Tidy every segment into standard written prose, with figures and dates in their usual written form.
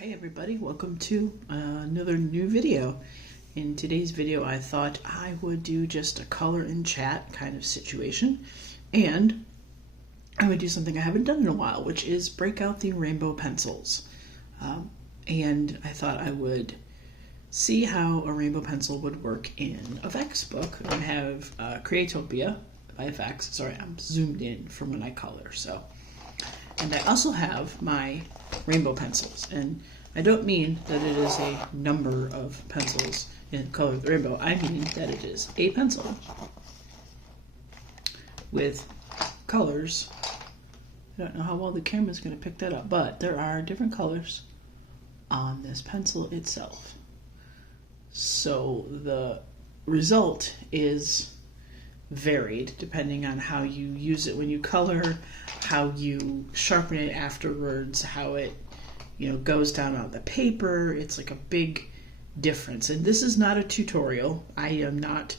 Hi everybody, welcome to another new video. In today's video I thought I would do just a color and chat kind of situation, and I would do something I haven't done in a while, which is break out the rainbow pencils. And I thought I would see how a rainbow pencil would work in a Vexx book. I have Creatopia by Vexx. Sorry, I'm zoomed in from when I color. And I also have my rainbow pencils, and I don't mean that it is a number of pencils in color of the rainbow. I mean that it is a pencil with colors. I don't know how well the camera is going to pick that up, but there are different colors on this pencil itself. So the result is varied depending on how you use it when you color, how you sharpen it afterwards, how it goes down on the paper. It's like a big difference. And this is not a tutorial. I am not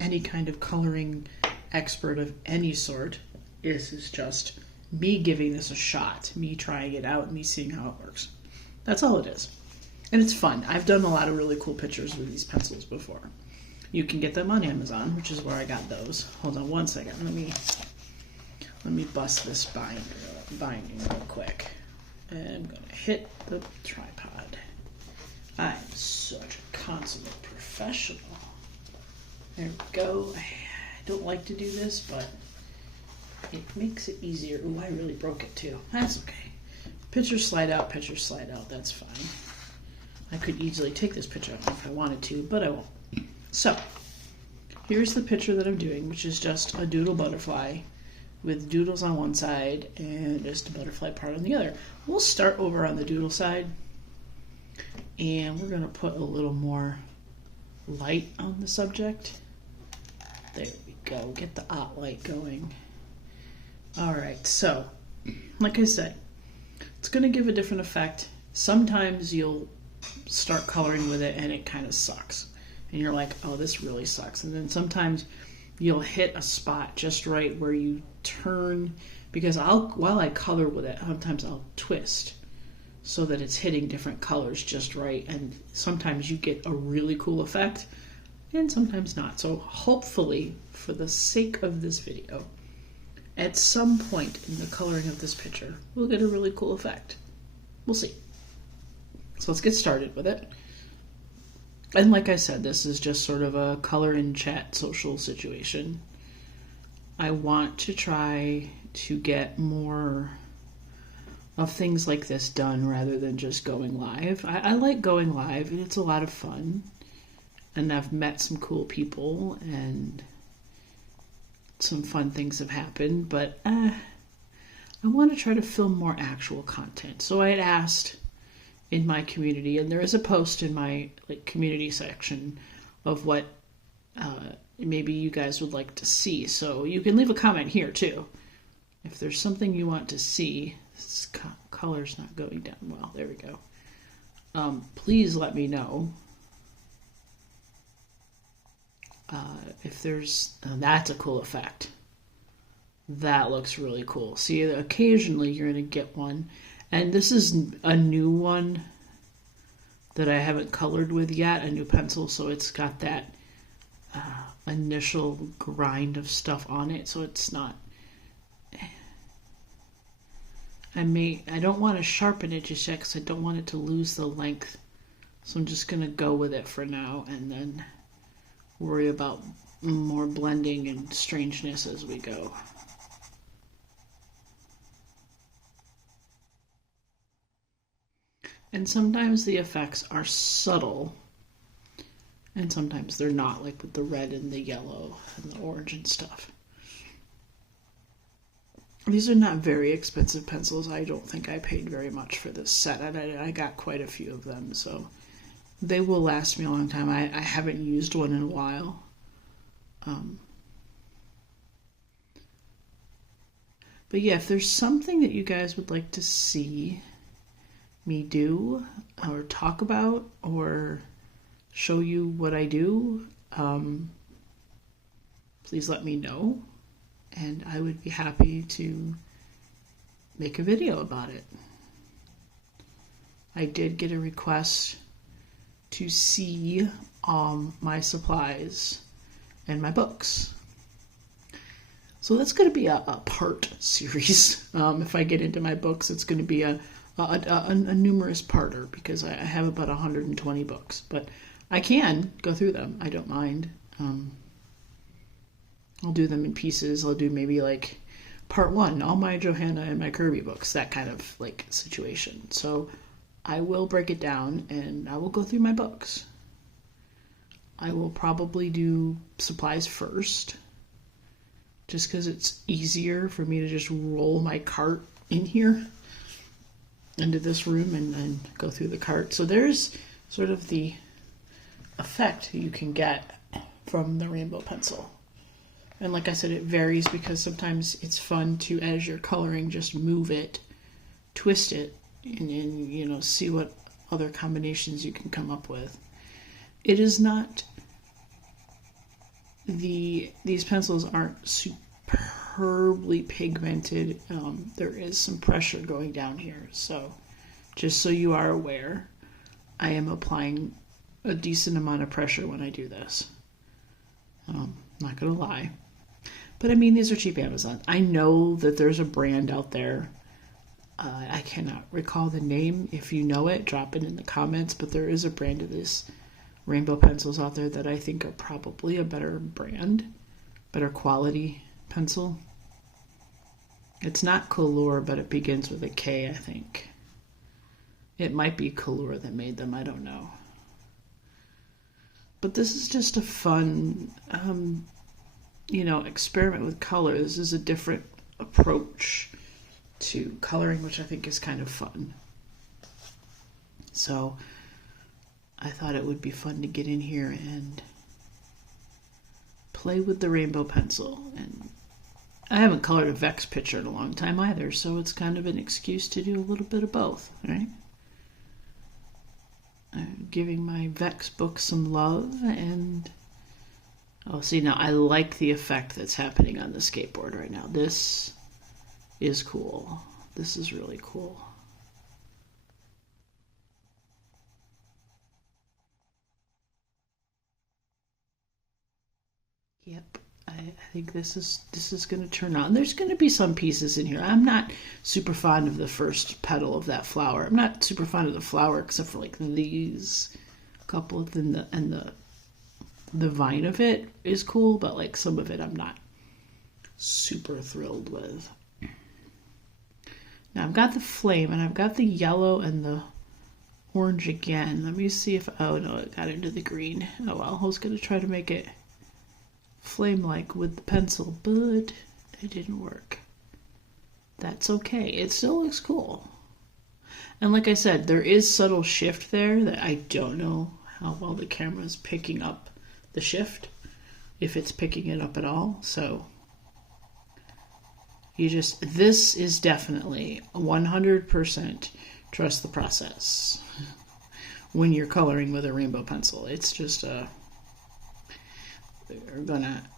any kind of coloring expert of any sort. This is just me giving this a shot, me trying it out, me seeing how it works. That's all it is. And it's fun. I've done a lot of really cool pictures with these pencils before. You can get them on Amazon, which is where I got those. Hold on one second. Let me bust this binding real quick. And I'm going to hit the tripod. I'm such a consummate professional. There we go. I don't like to do this, but it makes it easier. Ooh, I really broke it too. That's okay. Pictures slide out, that's fine. I could easily take this picture out if I wanted to, but I won't. So, here's the picture that I'm doing, which is just a doodle butterfly with doodles on one side and just a butterfly part on the other. We'll start over on the doodle side, and we're going to put a little more light on the subject. There we go. Get the light going. Alright, so, like I said, it's going to give a different effect. Sometimes you'll start coloring with it and it kind of sucks. And you're like, oh, this really sucks. And then sometimes you'll hit a spot just right where you turn, because while I color with it, sometimes I'll twist so that it's hitting different colors just right. And sometimes you get a really cool effect and sometimes not. So hopefully, for the sake of this video, at some point in the coloring of this picture, we'll get a really cool effect. We'll see. So let's get started with it. And like I said, this is just sort of a color and chat social situation. I want to try to get more of things like this done rather than just going live. I like going live, and it's a lot of fun. And I've met some cool people, and some fun things have happened. But I want to try to film more actual content. So I had asked in my community, and there is a post in my community section of what maybe you guys would like to see. So you can leave a comment here too if there's something you want to see. This color's not going down well. There we go. Please let me know if there's that's a cool effect. That looks really cool. See, occasionally you're going to get one. And this is a new one that I haven't colored with yet, a new pencil, so it's got that initial grind of stuff on it, so it's not... I don't want to sharpen it just yet because I don't want it to lose the length. So I'm just going to go with it for now and then worry about more blending and strangeness as we go. And sometimes the effects are subtle, and sometimes they're not, like with the red and the yellow and the orange and stuff. These are not very expensive pencils. I don't think I paid very much for this set, and I got quite a few of them, so they will last me a long time. I haven't used one in a while. But yeah, if there's something that you guys would like to see me do or talk about or show you what I do, please let me know, and I would be happy to make a video about it. I did get a request to see my supplies and my books. So that's going to be a part series. If I get into my books, it's going to be a numerous parter because I have about 120 books. But I can go through them. I don't mind. I'll do them in pieces. I'll do maybe like part 1, all my Johanna and my Kirby books, that kind of like situation. So I will break it down and I will go through my books. I will probably do supplies first, just because it's easier for me to just roll my cart in here into this room and go through the cart. So there's sort of the effect you can get from the rainbow pencil. And like I said, it varies because sometimes it's fun to, as you're coloring, just move it, twist it, and see what other combinations you can come up with. It is not these pencils aren't superbly pigmented. There is some pressure going down here, so just so you are aware, I am applying a decent amount of pressure when I do this. Not gonna lie, but I mean, these are cheap Amazon. I know that there's a brand out there. I cannot recall the name. If you know it, drop it in the comments, but there is a brand of this rainbow pencils out there that I think are probably a better brand, better quality pencil. It's not Color, but it begins with a K, I think. It might be Color that made them, I don't know. But this is just a fun, experiment with color. This is a different approach to coloring, which I think is kind of fun. So I thought it would be fun to get in here and play with the rainbow pencil. And I haven't colored a Vexx picture in a long time either, so it's kind of an excuse to do a little bit of both, right? I'm giving my Vexx book some love, and see, now I like the effect that's happening on the skateboard right now. This is cool. This is really cool. Yep, I think this is going to turn out. And there's going to be some pieces in here. I'm not super fond of the first petal of that flower. I'm not super fond of the flower except for like these couple of them, and the vine of it is cool, but like some of it I'm not super thrilled with. Now I've got the flame and I've got the yellow and the orange again. Let me see if, oh no, it got into the green. Oh well, I was going to try to make it flame-like with the pencil, but it didn't work. That's okay. It still looks cool. And like I said, there is subtle shift there that I don't know how well the camera is picking up the shift, if it's picking it up at all. So this is definitely 100% trust the process when you're coloring with a rainbow pencil. It's just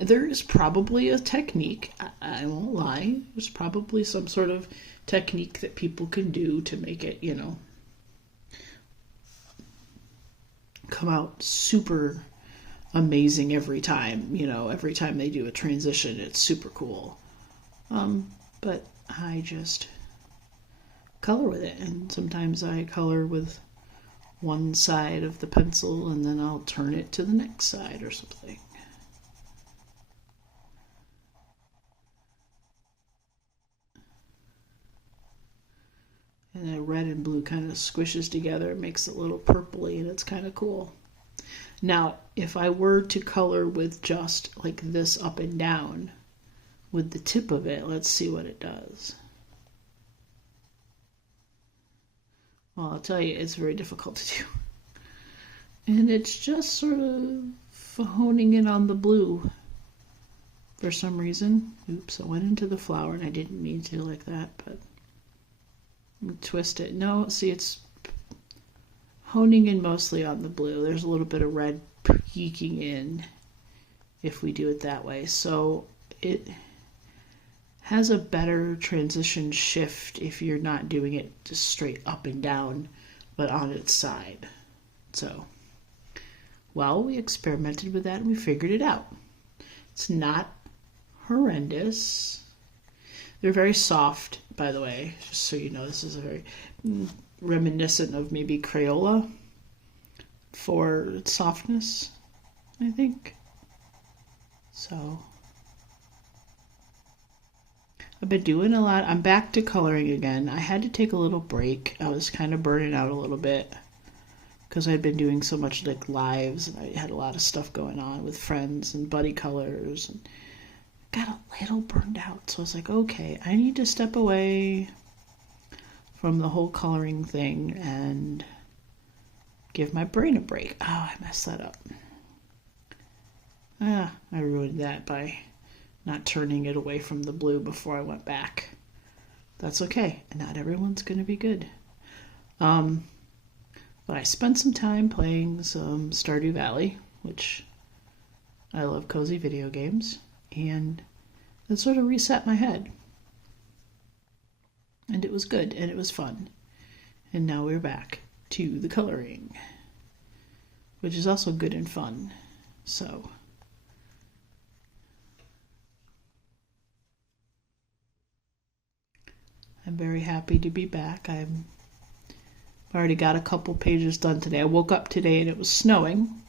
there is probably a technique, I won't lie, there's probably some sort of technique that people can do to make it, come out super amazing every time. Every time they do a transition, it's super cool. But I just color with it, and sometimes I color with one side of the pencil and then I'll turn it to the next side or something. And then red and blue kind of squishes together, makes it a little purpley, and it's kind of cool. Now, if I were to color with just like this up and down with the tip of it, let's see what it does. Well, I'll tell you, it's very difficult to do. And it's just sort of honing in on the blue for some reason. Oops, I went into the flower and I didn't mean to like that, but twist it. No, see, it's honing in mostly on the blue. There's a little bit of red peeking in if we do it that way. So it has a better transition shift if you're not doing it just straight up and down but on its side. So, well, we experimented with that and we figured it out. It's not horrendous. They're very soft, by the way, just so you know. This is a very reminiscent of maybe Crayola for its softness, I think. So, I've been doing a lot. I'm back to coloring again. I had to take a little break. I was kind of burning out a little bit because I'd been doing so much like lives, and I had a lot of stuff going on with friends and buddy colors, and got a little burned out. So I was like, okay, I need to step away from the whole coloring thing and give my brain a break. Oh, I messed that up. I ruined that by not turning it away from the blue before I went back. That's okay. Not everyone's going to be good. But I spent some time playing some Stardew Valley, which I love cozy video games, and it sort of reset my head. And it was good, and it was fun. And now we're back to the coloring, which is also good and fun. So, I'm very happy to be back. I've already got a couple pages done today. I woke up today and it was snowing.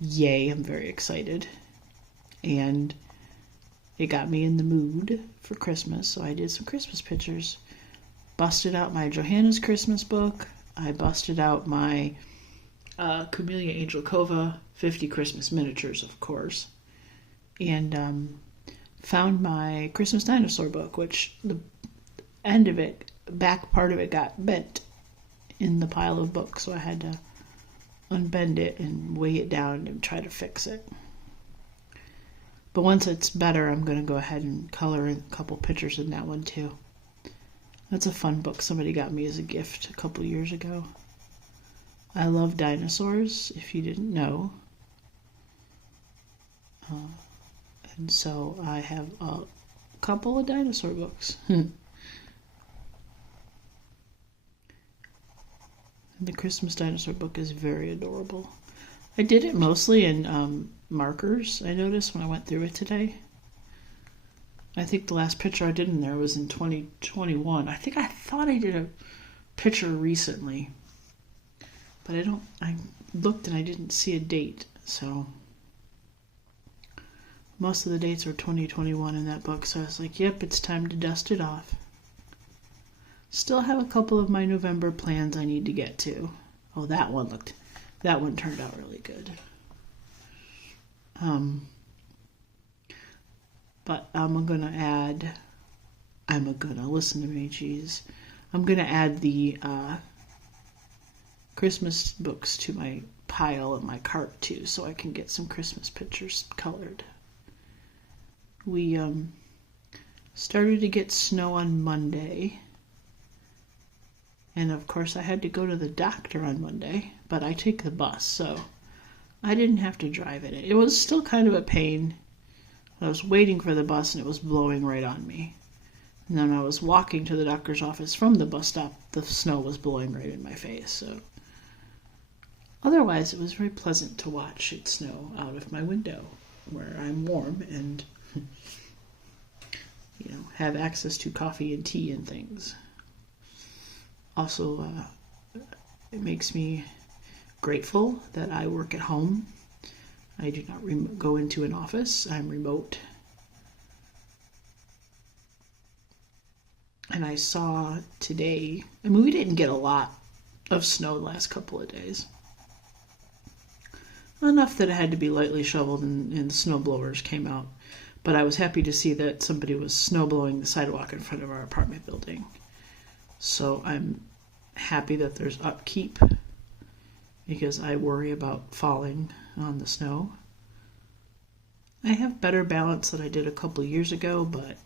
Yay, I'm very excited. And it got me in the mood for Christmas, so I did some Christmas pictures. Busted out my Johanna's Christmas book. I busted out my Camellia Angel Cova 50 Christmas miniatures, of course. And found my Christmas dinosaur book, which the end of it, back part of it got bent in the pile of books, so I had to unbend it and weigh it down and try to fix it. But once it's better, I'm going to go ahead and color in a couple pictures in that one too. That's a fun book somebody got me as a gift a couple years ago. I love dinosaurs, if you didn't know. And so I have a couple of dinosaur books. The Christmas dinosaur book is very adorable. I did it mostly in markers, I noticed when I went through it today. I think the last picture I did in there was in 2021. I thought I did a picture recently. But I looked and I didn't see a date, so most of the dates were 2021 in that book, so I was like, yep, it's time to dust it off. Still have a couple of my November plans I need to get to. Oh, that one turned out really good. But I'm gonna listen to me, geez. I'm gonna add the Christmas books to my pile in my cart too, so I can get some Christmas pictures colored. We started to get snow on Monday. And of course I had to go to the doctor on Monday, but I take the bus, so I didn't have to drive in it. It was still kind of a pain. I was waiting for the bus and it was blowing right on me. And then I was walking to the doctor's office from the bus stop, the snow was blowing right in my face. So otherwise it was very pleasant to watch it snow out of my window where I'm warm and have access to coffee and tea and things. Also, it makes me grateful that I work at home. I do not go into an office. I'm remote. And I saw today, we didn't get a lot of snow the last couple of days. Enough that it had to be lightly shoveled and snow blowers came out. But I was happy to see that somebody was snow blowing the sidewalk in front of our apartment building. So I'm happy that there's upkeep because I worry about falling on the snow. I have better balance than I did a couple of years ago, but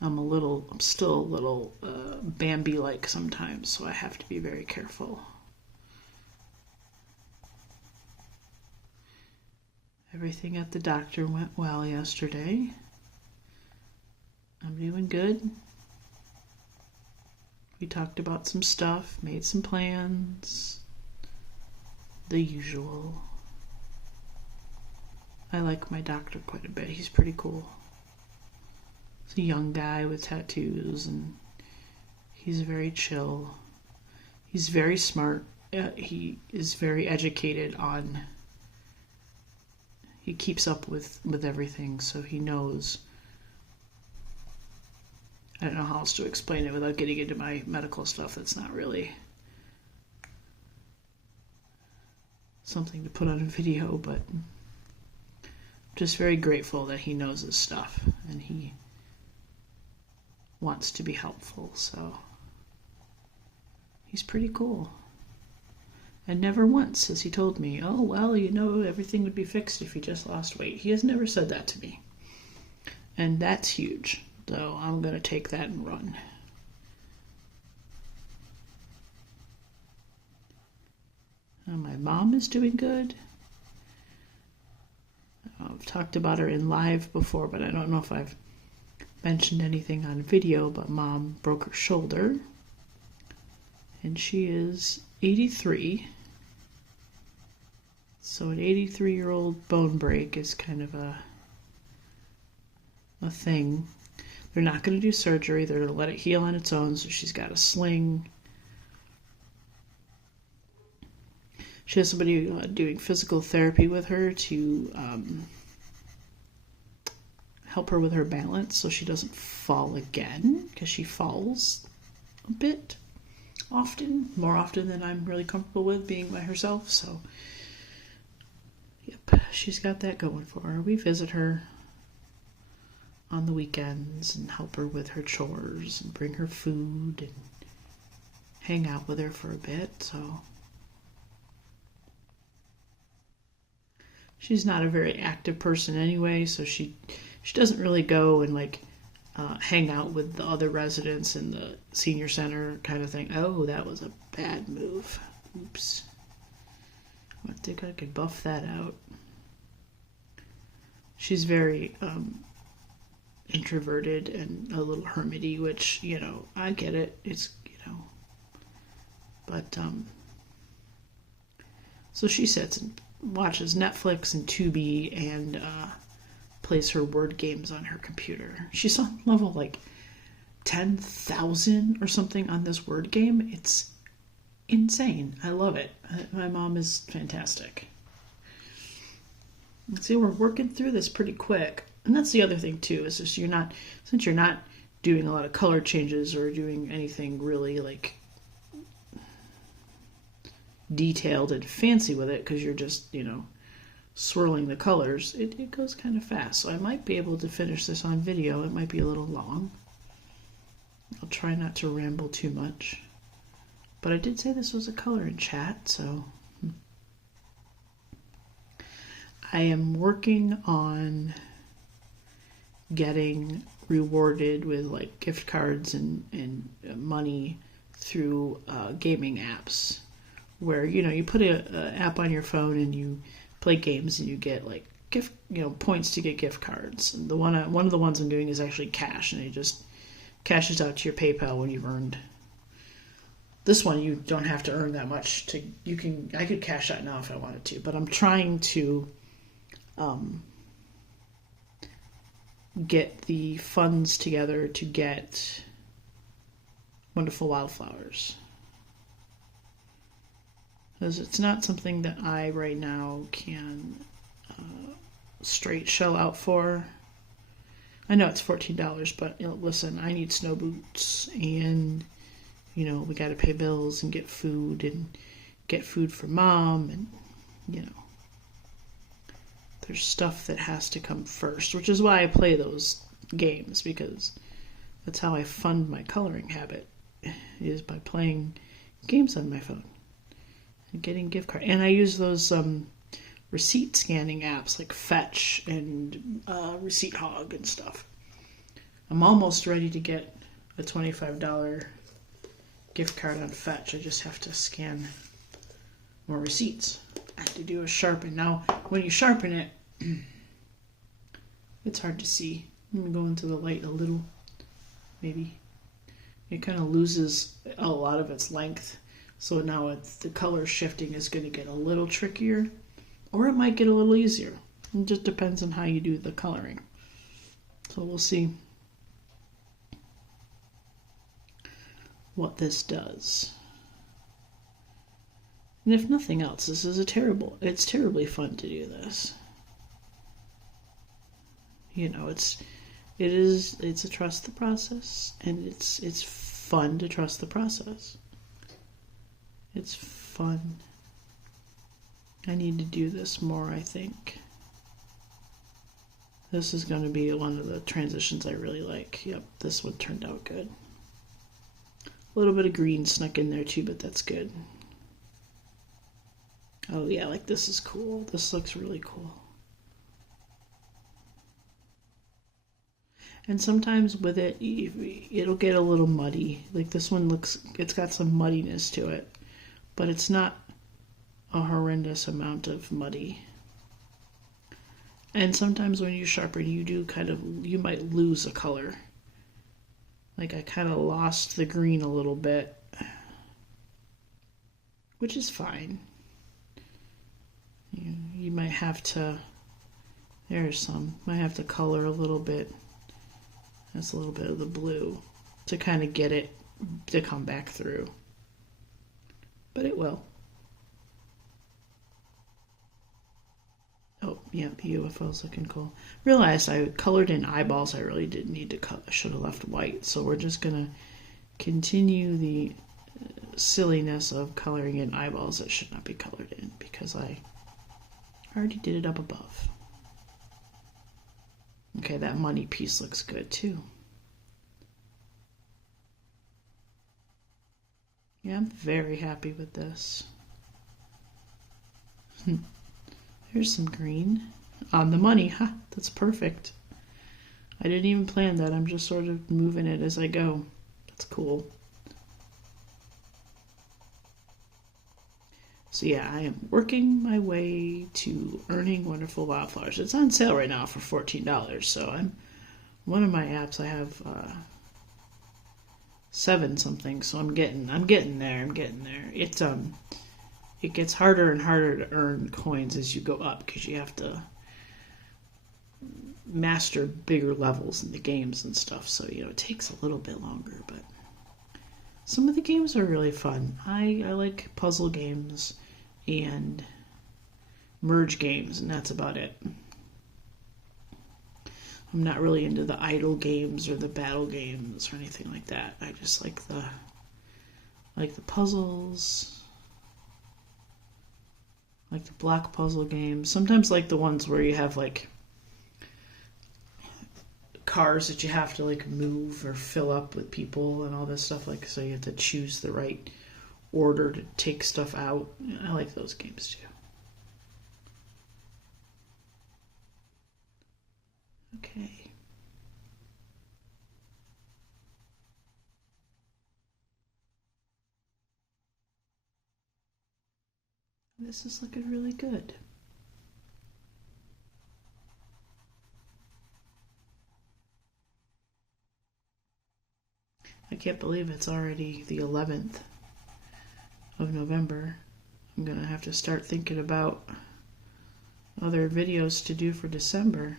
I'm still a little Bambi-like sometimes, so I have to be very careful. Everything at the doctor went well yesterday. I'm doing good. We talked about some stuff, made some plans, the usual. I like my doctor quite a bit. He's pretty cool. He's a young guy with tattoos, and he's very chill. He's very smart. He is very educated on... He keeps up with everything, so he knows... I don't know how else to explain it without getting into my medical stuff. That's not really something to put on a video, but I'm just very grateful that he knows his stuff and he wants to be helpful, so he's pretty cool. And never once has he told me, oh, well, you know, everything would be fixed if you just lost weight. He has never said that to me. And that's huge. So I'm going to take that and run. My mom is doing good. I've talked about her in live before, but I don't know if I've mentioned anything on video, but Mom broke her shoulder. And she is 83. So an 83-year-old bone break is kind of a thing. They're not going to do surgery. They're going to let it heal on its own, so she's got a sling. She has somebody doing physical therapy with her to help her with her balance so she doesn't fall again, because she falls a bit often, more often than I'm really comfortable with being by herself. So, yep, she's got that going for her. We visit her on the weekends and help her with her chores and bring her food and hang out with her for a bit. So she's not a very active person anyway, so she doesn't really go and like hang out with the other residents in the senior center kind of thing. Oh, that was a bad move. Oops. I think I could buff that out. She's very introverted and a little hermity, which, you know, I get it. It's, you know, but so she sits and watches Netflix and Tubi and plays her word games on her computer. She's on level like 10,000 or something on this word game. It's insane. I love it. My mom is fantastic. See, we're working through this pretty quick. And that's the other thing too, is just since you're not doing a lot of color changes or doing anything really like detailed and fancy with it, because you're just, you know, swirling the colors, it goes kind of fast. So I might be able to finish this on video. It might be a little long. I'll try not to ramble too much. But I did say this was a color in chat, so I am working on getting rewarded with like gift cards and money through gaming apps, where, you know, you put a app on your phone and you play games and you get like points to get gift cards. And one of the ones I'm doing is actually cash, and it just cashes out to your PayPal when you've earned. This one you don't have to earn that much I could cash out now if I wanted to, but I'm trying to get the funds together to get Wonderful Wildflowers. Because it's not something that I right now can straight shell out for. I know it's $14, but, you know, listen, I need snow boots, and, you know, we got to pay bills and get food for Mom, and, you know, there's stuff that has to come first, which is why I play those games, because that's how I fund my coloring habit, is by playing games on my phone and getting gift cards. And I use those receipt scanning apps like Fetch and Receipt Hog and stuff. I'm almost ready to get a $25 gift card on Fetch. I just have to scan more receipts. I have to do a sharpen. Now, when you sharpen it, it's hard to see. Let me go into the light a little, maybe. it kind of loses a lot of its length. So now the color shifting is going to get a little trickier, or it might get a little easier. It just depends on how you do the coloring. So we'll see what this does. And if nothing else, this is it's terribly fun to do this. You know, it's a trust the process, and it's fun to trust the process. It's fun. I need to do this more, I think. This is going to be one of the transitions I really like. Yep, this one turned out good. A little bit of green snuck in there too, but that's good. Oh yeah, like this is cool. This looks really cool. And sometimes with it, it'll get a little muddy. Like this one it's got some muddiness to it, but it's not a horrendous amount of muddy. And sometimes when you sharpen, you might lose a color. Like I kind of lost the green a little bit, which is fine. You might have to, might have to color a little bit. That's a little bit of the blue to kind of get it to come back through. But it will. Oh, yeah, the UFO's looking cool. Realized I colored in eyeballs I really didn't need to color. I should have left white. So we're just going to continue the silliness of coloring in eyeballs that should not be colored in because I already did it up above. Okay, that money piece looks good too. Yeah, I'm very happy with this. There's some green on the money. Huh, that's perfect. I didn't even plan that. I'm just sort of moving it as I go. That's cool. So yeah, I am working my way to earning wonderful wildflowers. It's on sale right now for $14. So one of my apps I have 7 something. So I'm getting there. It gets harder and harder to earn coins as you go up because you have to master bigger levels in the games and stuff. So it takes a little bit longer, but some of the games are really fun. I like puzzle games and merge games, and that's about it. I'm not really into the idle games or the battle games or anything like that. I just like the puzzles, like the block puzzle games. Sometimes like the ones where you have like cars that you have to like move or fill up with people and all this stuff, like so you have to choose the right order to take stuff out. I like those games too. Okay. This is looking really good. I can't believe it's already the 11th of November. I'm gonna have to start thinking about other videos to do for December.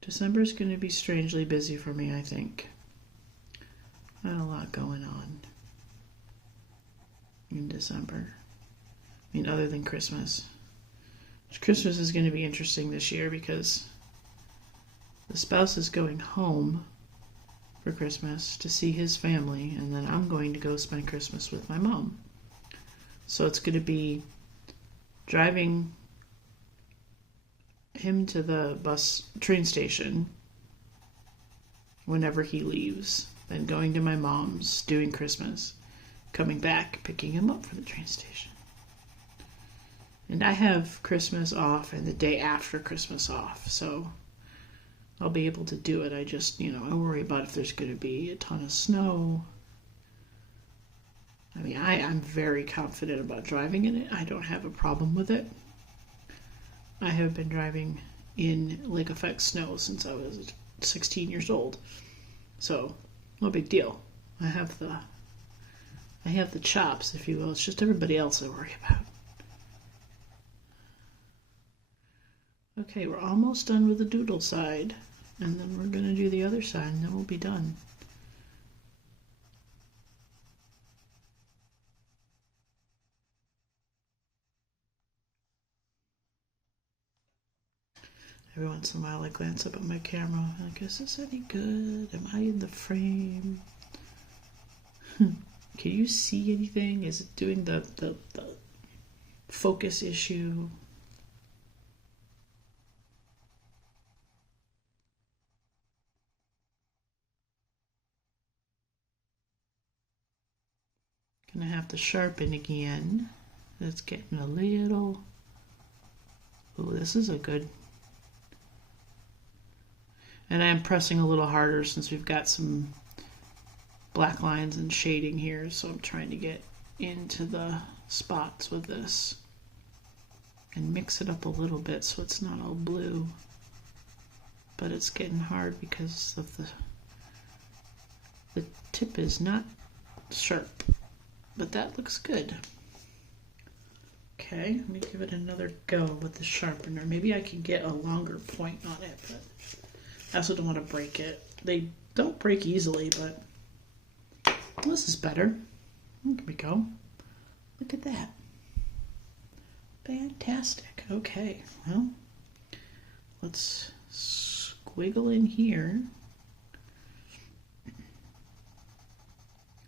December's gonna be strangely busy for me, I think. Not a lot going on in December. I mean, other than Christmas. Christmas is going to be interesting this year because the spouse is going home for Christmas to see his family, and then I'm going to go spend Christmas with my mom. So it's going to be driving him to the train station whenever he leaves, then going to my mom's, doing Christmas, coming back, picking him up from the train station. And I have Christmas off and the day after Christmas off, so I'll be able to do it. I just, I worry about if there's going to be a ton of snow. I mean, I'm very confident about driving in it. I don't have a problem with it. I have been driving in lake effect snow since I was 16 years old. So, no big deal. I have the chops, if you will. It's just everybody else I worry about. Okay, we're almost done with the doodle side, and then we're going to do the other side, and then we'll be done. Every once in a while I glance up at my camera, like, is this any good? Am I in the frame? Can you see anything? Is it doing the focus issue? Gonna have to sharpen again. It's getting a little... Oh, this is a good... And I'm pressing a little harder since we've got some black lines and shading here, so I'm trying to get into the spots with this and mix it up a little bit so it's not all blue. But it's getting hard because of the tip is not sharp. But that looks good. Okay, let me give it another go with the sharpener. Maybe I can get a longer point on it, but I also don't want to break it. They don't break easily, but this is better. There we go. Look at that. Fantastic. Okay, well, let's squiggle in here.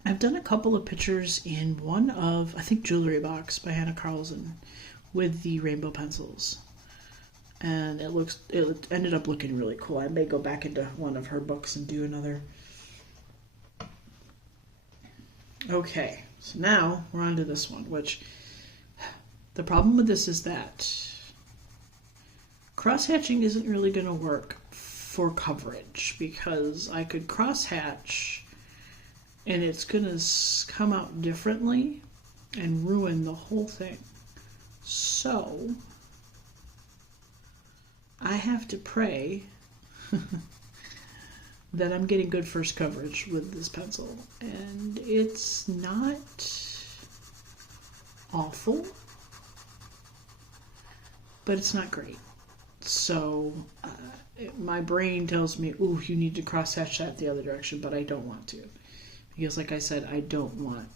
I've done a couple of pictures in one of, I think, Jewelry Box by Hannah Carlson with the rainbow pencils. And it ended up looking really cool. I may go back into one of her books and do another. Okay, so now we're on to this one, which the problem with this is that cross-hatching isn't really going to work for coverage because I could cross-hatch and it's gonna come out differently and ruin the whole thing. So I have to pray that I'm getting good first coverage with this pencil. And it's not awful, but it's not great. So my brain tells me, ooh, you need to cross hatch that the other direction, but I don't want to. Because like I said, I don't want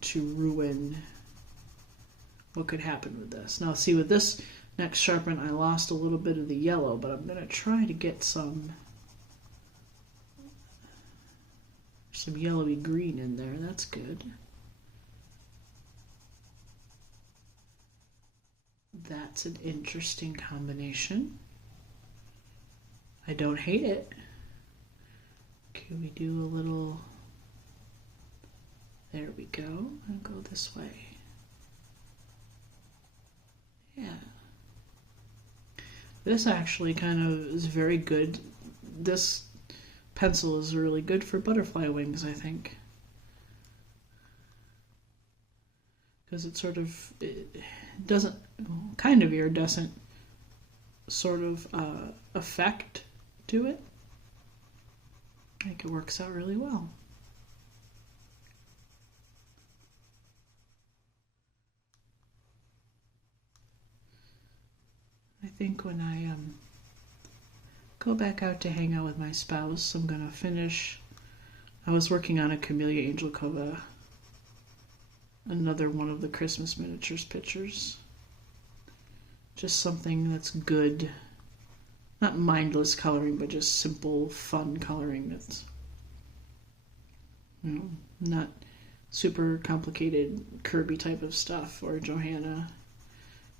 to ruin what could happen with this. Now see, with this next sharpen, I lost a little bit of the yellow, but I'm going to try to get some yellowy green in there. That's good. That's an interesting combination. I don't hate it. Can we do a little... There we go. I'll go this way. Yeah. This actually kind of is very good. This pencil is really good for butterfly wings, I think. Because it sort of, it doesn't, kind of iridescent sort of effect to it. I think it works out really well. I think when I go back out to hang out with my spouse, I'm going to finish. I was working on a Camellia Angelcova, another one of the Christmas miniatures pictures. Just something that's good. Not mindless coloring, but just simple, fun coloring that's, you know, not super complicated Kirby type of stuff or Johanna.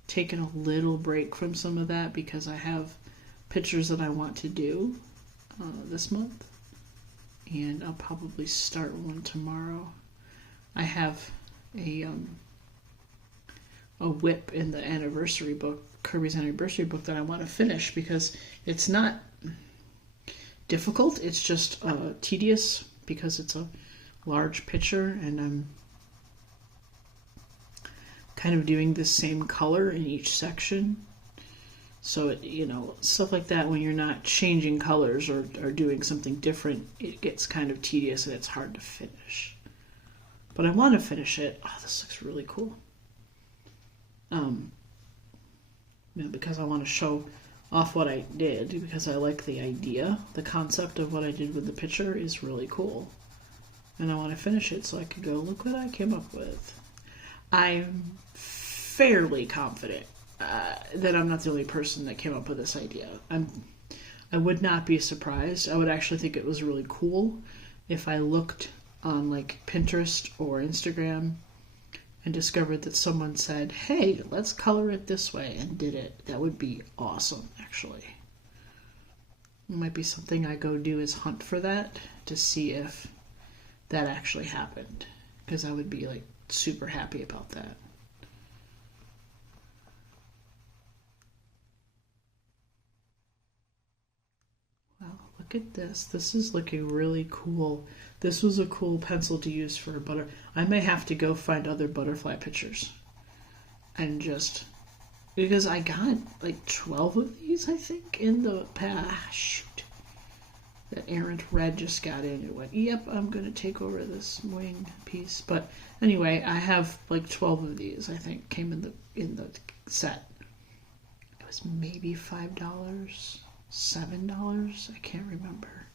Taken a little break from some of that because I have pictures that I want to do this month, and I'll probably start one tomorrow. I have a whip in the anniversary book, Kirby's anniversary book, that I want to finish because it's not difficult, it's just tedious because it's a large picture and I'm kind of doing the same color in each section. So, stuff like that, when you're not changing colors or doing something different, it gets kind of tedious and it's hard to finish. But I want to finish it. Oh, this looks really cool. Because I want to show off what I did, because I like the idea. The concept of what I did with the picture is really cool. And I want to finish it so I can go, look what I came up with. I'm fairly confident that I'm not the only person that came up with this idea. I would not be surprised. I would actually think it was really cool if I looked on like Pinterest or Instagram and discovered that someone said, hey, let's color it this way, and did it. That would be awesome, actually. It might be something I go do is hunt for that to see if that actually happened, because I would be like super happy about that. Wow, look at this. This is looking really cool. This was a cool pencil to use for a butter. I may have to go find other butterfly pictures. And just, because I got like 12 of these, I think, in the past. That errant red just got in and went, yep, I'm going to take over this wing piece. But anyway, I have like 12 of these, I think, came in the set. It was maybe $5, $7, I can't remember.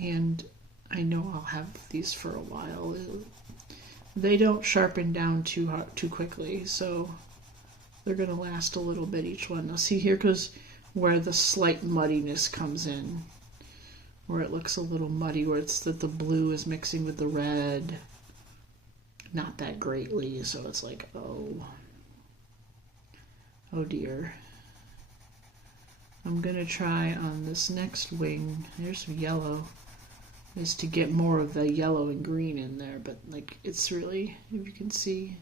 And I know I'll have these for a while. They don't sharpen down too quickly, so they're going to last a little bit each one. Now see, here goes where the slight muddiness comes in, where it looks a little muddy, where it's that the blue is mixing with the red. Not that greatly, so it's like, oh dear. I'm going to try on this next wing, there's some yellow, is to get more of the yellow and green in there, but like it's really, if you can see,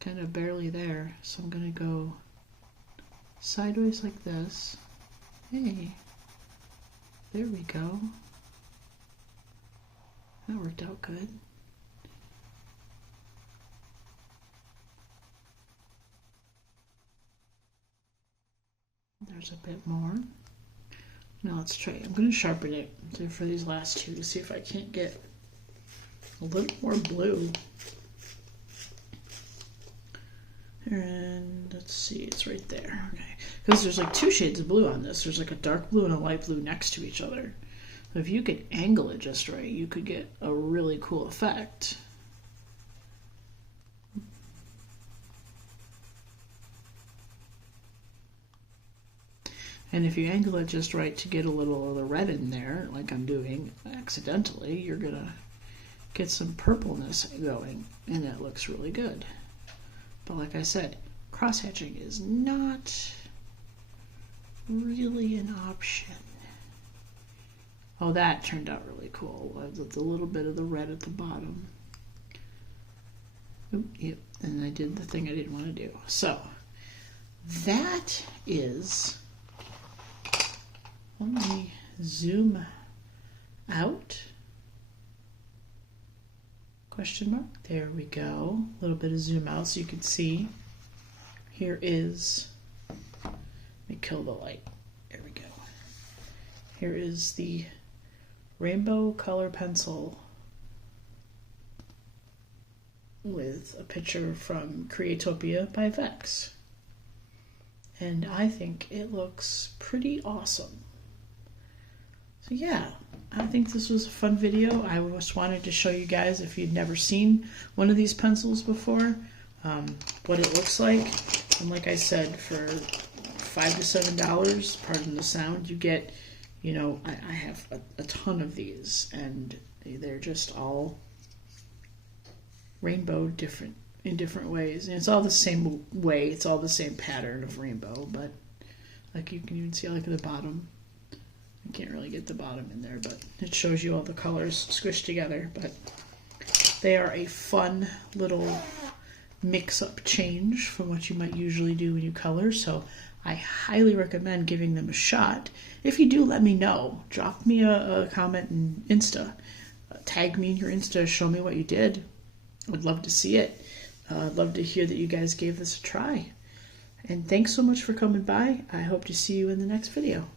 kind of barely there. So I'm going to go sideways like this. Hey, there we go. That worked out good. There's a bit more. Now let's try. I'm going to sharpen it for these last two to see if I can't get a little more blue. And let's see, it's right there. Okay, because there's like two shades of blue on this. There's like a dark blue and a light blue next to each other. So if you could angle it just right, you could get a really cool effect. And if you angle it just right to get a little of the red in there, like I'm doing accidentally, you're going to get some purpleness going, and it looks really good. But like I said, cross-hatching is not really an option. Oh, that turned out really cool. The little bit of the red at the bottom. Oop, yep, and I did the thing I didn't want to do. So, that is... Let me zoom out. Question mark. There we go. A little bit of zoom out so you can see. Here is, let me kill the light. There we go. Here is the rainbow color pencil with a picture from Creatopia by Vexx. And I think it looks pretty awesome. So yeah, I think this was a fun video. I just wanted to show you guys, if you'd never seen one of these pencils before, what it looks like. And like I said, for $5 to $7, pardon the sound, you get, I have a ton of these, and they're just all rainbow in different ways. And it's all the same way, it's all the same pattern of rainbow, but like you can even see like at the bottom. I can't really get the bottom in there, but it shows you all the colors squished together. But they are a fun little mix-up change from what you might usually do when you color. So I highly recommend giving them a shot. If you do, let me know. Drop me a comment in Insta. Tag me in your Insta. Show me what you did. I would love to see it. I'd love to hear that you guys gave this a try. And thanks so much for coming by. I hope to see you in the next video.